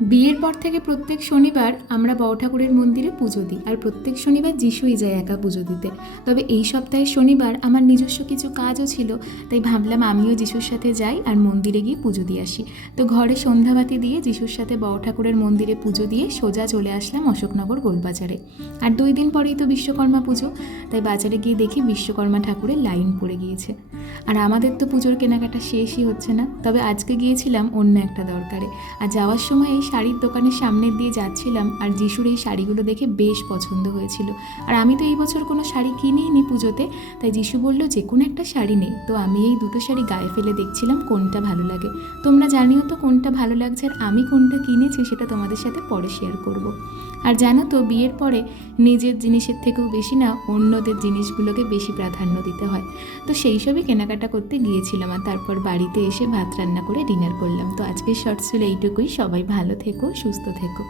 বিয়ের পর থেকে প্রত্যেক শনিবার আমরা বড় ঠাকুরের মন্দিরে পুজো দিই, আর প্রত্যেক শনিবার যিশুই যায় একা পুজো দিতে। তবে এই সপ্তাহে শনিবার আমার নিজস্ব কিছু কাজও ছিল, তাই ভাবলাম আমিও যিশুর সাথে যাই আর মন্দিরে গিয়ে পুজো দিয়ে আসি। তো ঘরে সন্ধ্যাবাতি দিয়ে যিশুর সাথে বড় ঠাকুরের মন্দিরে পুজো দিয়ে সোজা চলে আসলাম অশোকনগর গোলবাজারে। আর 2 দিন পরেই তো বিশ্বকর্মা পুজো, তাই বাজারে গিয়ে দেখি বিশ্বকর্মা ঠাকুরের লাইন পড়ে গিয়েছে। আর আমাদের তো পুজোর কেনাকাটা শেষই হচ্ছে না, তবে আজকে গিয়েছিলাম অন্য একটা দরকারে। আর যাওয়ার সময় এই শাড়ির দোকানের সামনের দিয়ে যাচ্ছিলাম, আর যিশুর এই শাড়িগুলো দেখে বেশ পছন্দ হয়েছিল। আর আমি তো এই বছর কোনো শাড়ি কিনিই নি পুজোতে, তাই যিশু বলল যে কোনো একটা শাড়ি নেই। তো আমি এই দুটো শাড়ি গায়ে ফেলে দেখছিলাম কোনটা ভালো লাগে। তোমরা জানিও তো কোনটা ভালো লাগছে, আর আমি কোনটা কিনেছি সেটা তোমাদের সাথে পরে শেয়ার করব। আর জানো তো, বিয়ের পরে নিজের জিনিসের থেকেও বেশি না অন্যদের জিনিসগুলোকে বেশি প্রাধান্য দিতে হয়। তো সেই সবই কেনাকাটা করতে গিয়েছিলাম, আর তারপর বাড়িতে এসে ভাত রান্না করে ডিনার করলাম। তো আজকের শর্টস ছিল এইটুকুই। সবাই ভালো থেকো, সুস্থ থেকো।